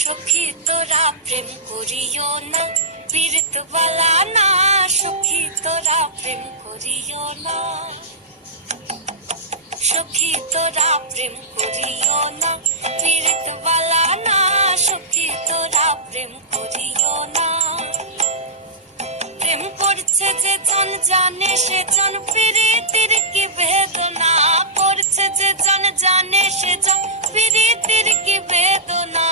সখী তোরা প্রেম করিও না, পীড়িত বালা না। সখী তোরা প্রেম করিও না, সখী তোরা প্রেম করিও না, পীড়িত বালা না। সখী তোরা প্রেম করিও না। প্রেম করছে যে জন জানে সে জন, পীড়িতের কি বেদনা। করছে যে জন জানে সে জন, পীড়িতের কি বেদনা।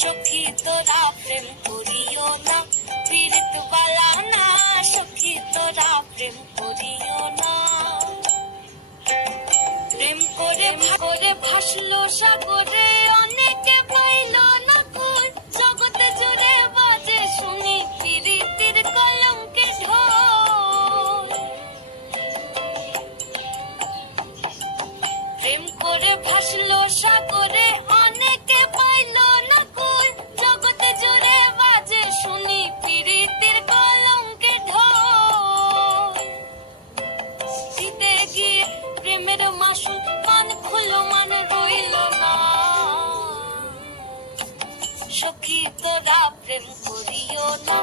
সখী তোরা প্রেম করিও না, পীড়িত বালা না। সখী তোরা প্রেম করিও না। প্রেম করে করে ভাসলো সাগরে, অনেকে পাইল না কই। জগতে জুড়ে বাজে শুনি পীড়িতের কলঙ্কের ঢোল। প্রেম করে ভাসলো সাগরে, অনেকে পাইল না কই। জগতে জুড়ে বাজে শুনি পীড়িতের কলঙ্কের ঢোল। দিতে গিয়ে প্রেমের মাসুল মান খুলো মান রইল না। সখী তোরা প্রেম করিও না,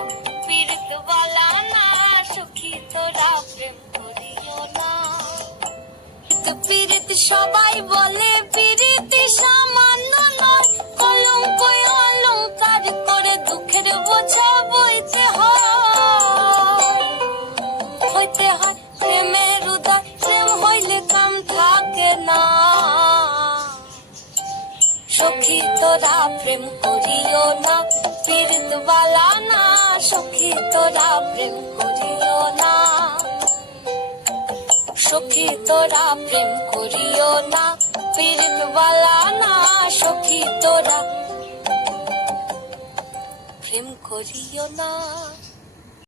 পীড়িত বালা না। সখী তোরা প্রেম করিও না। পীড়িত সবাই বলে পীড়িত সামান্য নয়, কলঙ্ক অলঙ্কার করে দুঃখের বোঝা বইতে হয়। হইতে হয় প্রেমের উদয়, প্রেম হইলে কাম থাকে না। সখী তোরা প্রেম করিও না, পীড়িত বালা না। সখী তোরা প্রেম করিও না, সখী তোরা প্রেম করিও না, পীড়িত বালা না। সখী তোরা প্রেম করিও না।